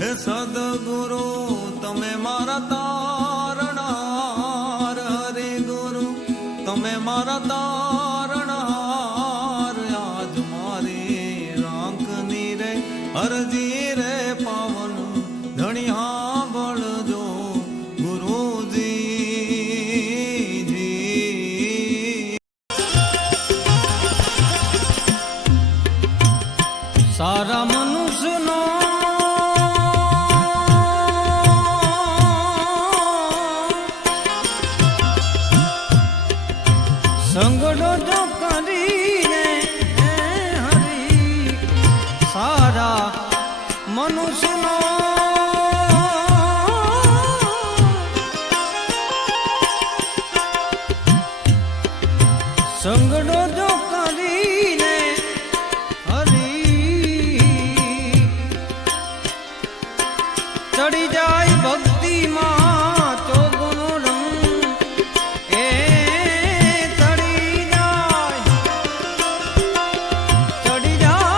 હે સદગુરુ તમે મારા તારણહાર, હરે ગુરુ તમે મારા તારણહાર, આજ મારી રાંકની રે અરજી રે પાવન ધણિયા બળજો ગુરુજી. સારા મનુષ્યનો સંગડો જો કરીને હરી, સારા મનુષ્યનો સંગડો જો કરીને હરી, ચડી જાય ભક્તિમાં તો ગુનો રંગ એ ચડી જાય, ચડી જાય,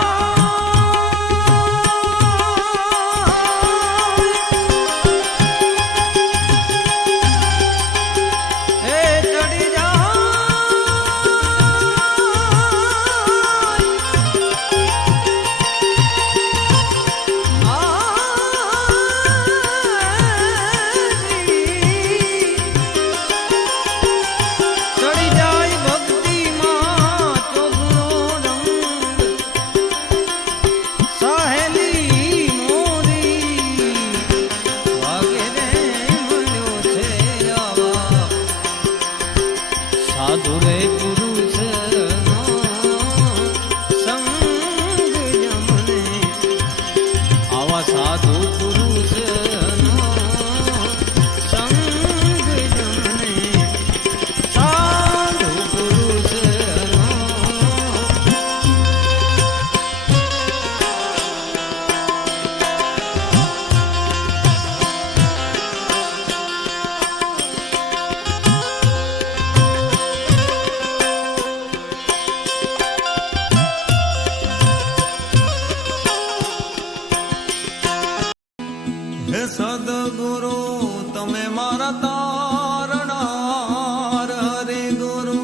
એ ચડી સાધુ રે પુરુષ સંગ જમને, આવા સાધુ પુરુષ સંગ જમને, સાધુ પુરુષ હે સદગુરુ તમે મારા તારણહાર, હરે ગુરુ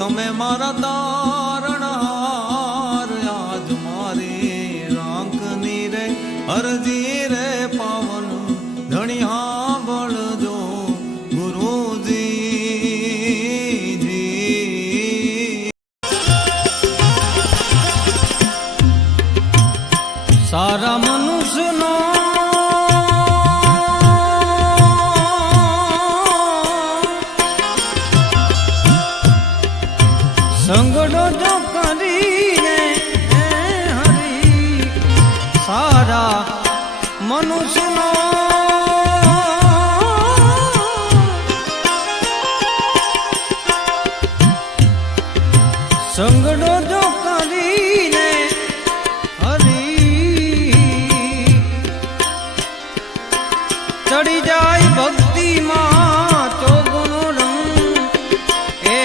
તમે મારા તારણહાર, આજ મારી રાંકની રે અરજી રે પાવન ધણિયા બળજો ગુરુજી. સારા મનુષ્યનો સંગડો જો કરીને હરી, સારા મનુષ્યનો સંગડો જો કરીને હરી, ચડી જાય ભક્તિમાં તો ગુનો રંગ એ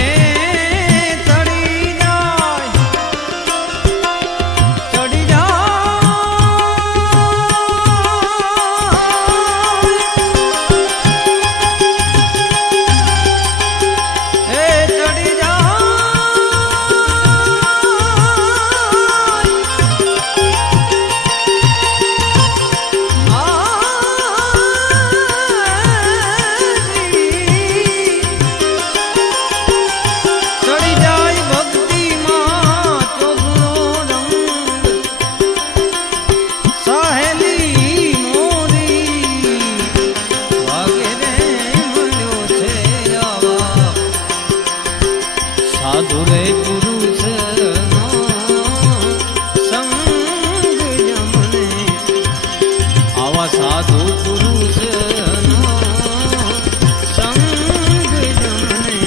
સાધુ રે પુરુષ સંગ જમને, આવા સાધુ પુરુષ સંગ જમને,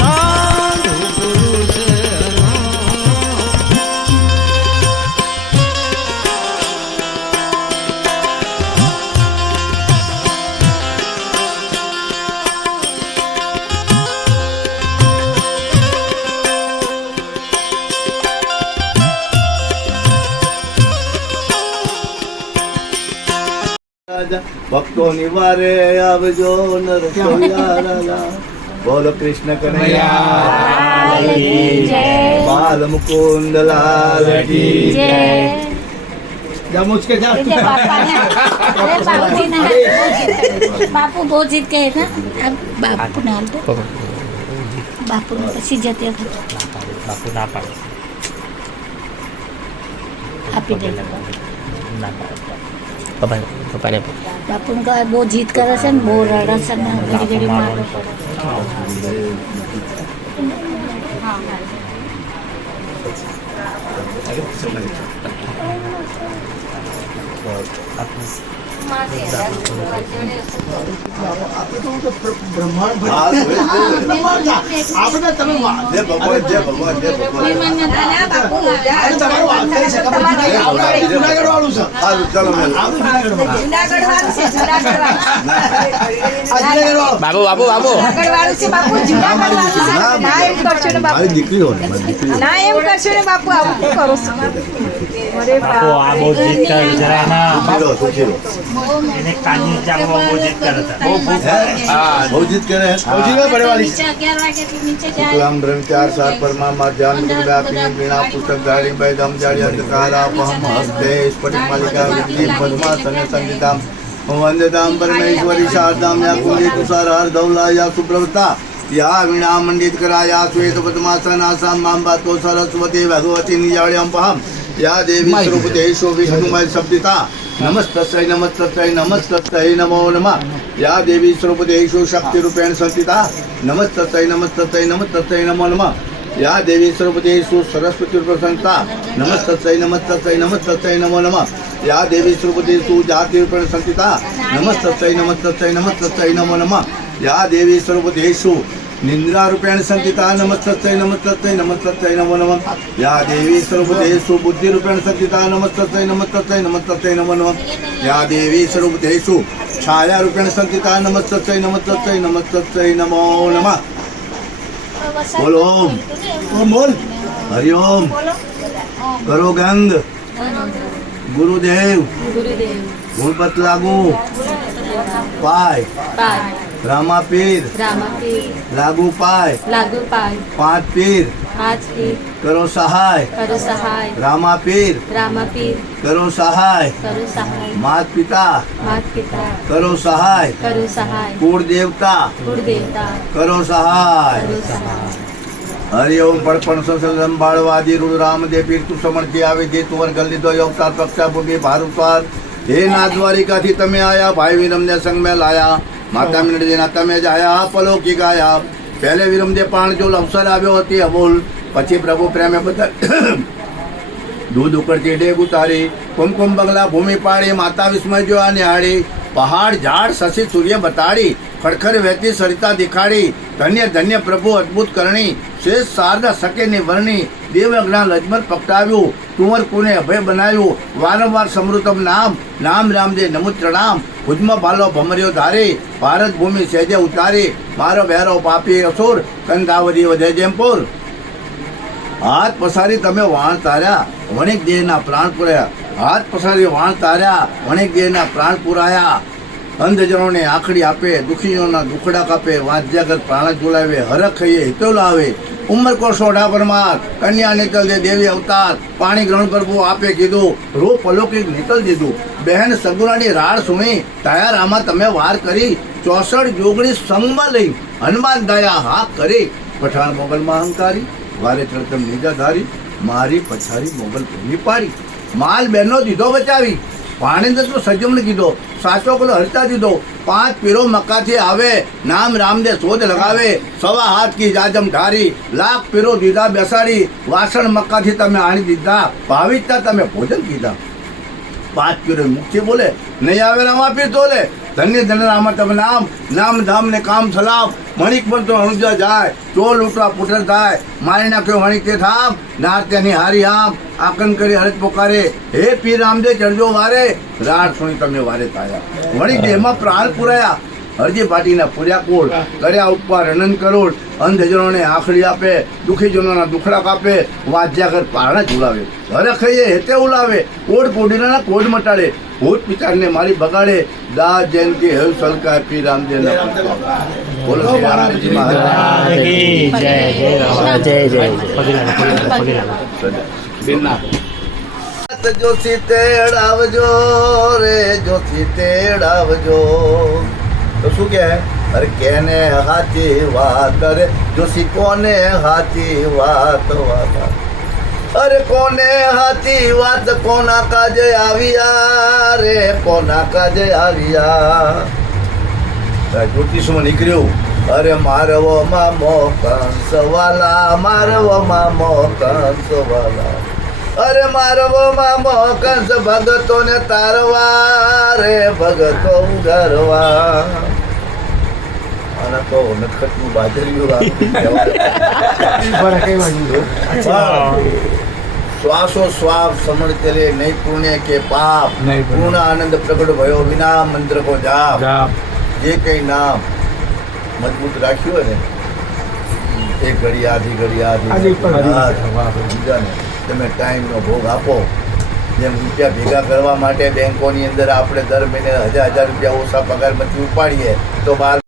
સાધુ પુરુષ ભક્તો નિવારે આવજો નરસોઈયા બોલો કૃષ્ણ કનૈયા બાલ મુકુંદ લાલ કી જય. બાપુ બહુ જીત કહે ને બાપુ ના બાપુ પછી જતી બાપુ ના પાડે આપી દે ના પાડે પપ્પાને બાપુ બહુ જીત કરે છે ને બહુ રડે છે ને ઘડી ઘડી મારે જય ભગવાન જય ભગવાન જય ભગવાન. હારું, ચાલો મેલ. બાબુ બાબુ બાબુ મારી દીકરી હોય ને, મારી દીકરી હોય. ના એમ કરશો ને બાપુ આવું શું કરો છો અરે બાપુ આ બહુ જીત કરે જરા ના સુખી રહો. એને કાની ચાલવા બહુ જીત કરે હા, બહુ જીત કરે. નીચે 11 વાગ્યાથી નીચે જાય શુક્લામ બ્રહ્મચાર સાર પરમાત્મા ધ્યાન વ્યાપિની વીણા પુસ્તક ગાડી બૈદમ જાડી અંધકારા પહમ હસ્તે સ્ફટિક માલિકા વિદ્ધિ પદ્માસન સંગીતામ વંદતામ પરમેશ્વરી શારદામ યા કુંજી તુષાર હર ધૌલા યા સુપ્રવતા યા વીણા મંડિત કરાયા શ્વેત પદ્માસન આસામ મામ્બાતો સરસ્વતી ભગવતી નિજાળ્યમ પહમ યા દેવી સ્વરૂપદેશો વિષ્ણુમય શબ્દિતા નમસ્તસ્ય નમસ્તસ્ય નમસ્તસ્ય નમો નમઃ યા દેવી સ્વરૂપદેશો શક્તિ રૂપેણ સંસ્થિતા નમસ્તસ્ય નમસ્તસ્ય નમસ્તસ્ય નમો નમઃ યા દેવી સ્વરૂપદેશો સરસ્વતી રૂપેણ સંસ્થિતા નમસ્તસ્ય નમસ્તસ્ય નમસ્તસ્ય નમો નમઃ યા દેવી સ્વરૂપદેશો જાતિ રૂપેણ સંસ્થિતા નમસ્તસ્ય નમસ્તસ્ય નમસ્તસ્ય નમો નમઃ યા દેવી સ્વરૂપદેશો નિંદ્રા રૂપેણ સંસ્થિતા નમસ્તસ્ય નમસ્તસ્ય નમસ્તસ્ય નમો નમઃ યા દેવી સ્વરૂપદેશો બુદ્ધિ રૂપેણ સંસ્થિતા નમસ્તસ્ય નમસ્તસ્ય નમસ્તસ્ય નમો નમઃ યા દેવી સ્વરૂપદેશો છાયા રૂપેણ સંસ્થિતા નમસ્તસ્ય નમસ્તસ્ય નમસ્તસ્ય નમો નમઃ. બોલો ઓમ. ઓમ બોલ. હરિ ઓમ. કરો ગંગ. ગુરુદેવ. ગુણપત લાગુ. પાય. રામાપીર. લાગુ પાય. પાંચ પીર. કરો સહાય. રામાપીર. કરો સહાય. માત પિતા. કરો સહાય. કુળ દેવતા. કરો સહાય. હરિ ઓમ પડપણ સસલ સંભાળવાદી રૂડ રામદેવ પીર તું સમણથી આવી દે તું વર્ગ લીધો અવતાર પક્ષા ભૂમિ ભારતવાર હે નાથ દ્વારિકાથી તમે આયા ભાઈ વિરમને સંગ મેં લાયા માતા મિનડજીના તમે જ આયા પલોકી ગાયા પહેલે વિરમદે પાણ જો અવસર આવ્યો હતી અમૂલ પછી પ્રભુ પ્રેમે બધા દૂધ ઉકળતી ડેગ ઉતારી કુમકુમ બંગલા ભૂમિ પાડી માતા વિસ્મય જો આ નિહાળી પહાડ ઝાડ શશી સૂર્ય બતાડી ખડખર વહેતી સરિતા દેખાડી ધન્ય ધન્ય પ્રભુ અદ્ભુત કરણી શેષ શારદા સકેની વર્ણી દેવ અજ્ઞાન લજમર પકડાવ્યું કુંવર કુને અભય બનાવ્યું વારંવાર સમૃતમ નામ નામ રામદેવ નમુત પ્રણામ ભુજમાં ભાલો ભમર્યો ધારી ભારત ભૂમિ સહેજે ઉતારી મારો ભેરો પાપી અસુર કંદાવરી વધે જેમપુર હાથ પસારી તમે વાણ તાર્યા વણિક દેહના પ્રાણ પુરાયા હાથ પસારી વાણ તાર્યા વણિક દેહના પ્રાણ પુરાયા અંધજનોને આખડી આપે દુખીઓના દુખડા કાપે વાંચ્યાગત પ્રાણ ઝુલાવે હરખ ખઈએ હિતો લાવે ઉંમરકોર સોઢા પરમાર કન્યા નિકલ દે દેવી અવતાર પાણી ગ્રહણ કરવું આપે કીધું રૂપ અલૌકિક નિકલ દીધું બહેન સગુણાની રાડ સુણી તૈયારામાં તમે વાર કરી 64 જોગણી સંગમાં લઈ હનુમાન દયા હાક કરી પઠાણ મોગલમાં અહંકારી વારે ચડતમ નિજાધારી મારી પછારી મોગલ પૂરી પાડી માલ બહેનો દીધો બચાવી પાણી તો સજ્જમણ કીધો સાચો કોલો હરતા દીધો 5 પીરો મક્કાથી આવે નામ રામદેવ શોધ લગાવે 1.25 હાથ કી જાજમ ઢારી લાખ પીરો દીધા બેસાડી વાસણ મક્કાથી તમે આણી દીધા ભાવિકતા તમે ભોજન કીધા 5 પીરો મુખથી બોલે નહીં આવે રામાપીર તોલે ધન્ય ધન્ય રામા તમે નામ નામ ધામ ને કામ સલામ મણિક પણ તો અણુજા જાય ચોર લૂંટવા પુટર થાય મારી નાખ્યો વણિક તે થામ નાર તેની હારી આમ આકન કરી હરજ પોકારે હે પીર રામદેવ ચડજો વારે રાડ સુણી તમે વારે તાયા વણિક દેહમાં પ્રાણ પુરાયા હરજી પાટીના પૂર્યા કોળ કર્યા ઉપકાર અનંત કરોડ અંધજનોને આખડી આપે, દુખીજનોના દુખડા કાપે, વાજ્યા કર પારણા ઝુલાવે, હરે ખઈએ હેતે ઉલાવે, કોડ કોડીના કોડ મટાડે, ભૂત પિતાને મારી બગાડે, દાસ જૈન કે હેવ સલકા પી રામદેવ બોલો શ્રી રામજી મહારાજ જય જય રામ જય જય જોશી તેડાવજો રે, જોશી તેડાવજો. તો શું કહે? અરે કેને હાચી વાત રે જોશી, કોને હાચી વાત વાત, અરે કોને હાચી વાત, કોના કાજે આવ્યા રે, કોના કાજે આવ્યા. જ્યોતિષમાં નીકળ્યું, અરે મારવો મામો કંસવાલા, મારવો મામો કંસવાલા, અરે મારવો મામો કંસ ભગતો ને તારવા રે, ભગતો ઉગરવા. અને તો નટખટનું બાજર્યું શ્વાસો શ્વાસ સમણ ચલે, નહીં પુણ્ય કે પાપ, પૂર્ણ આનંદ પ્રગટ ભયો વિના મંત્ર કો જાપ. જે કઈ નામ મજબૂત રાખ્યું હોય ને, એક ઘડી આધી ઘડી સમજાને તમે ટાઈમનો ભોગ આપો. જેમ રૂપિયા ભેગા કરવા માટે બેંકોની અંદર આપણે દર મહિને 1000 રૂપિયા ઓછા પગારમાંથી ઉપાડીએ તો 12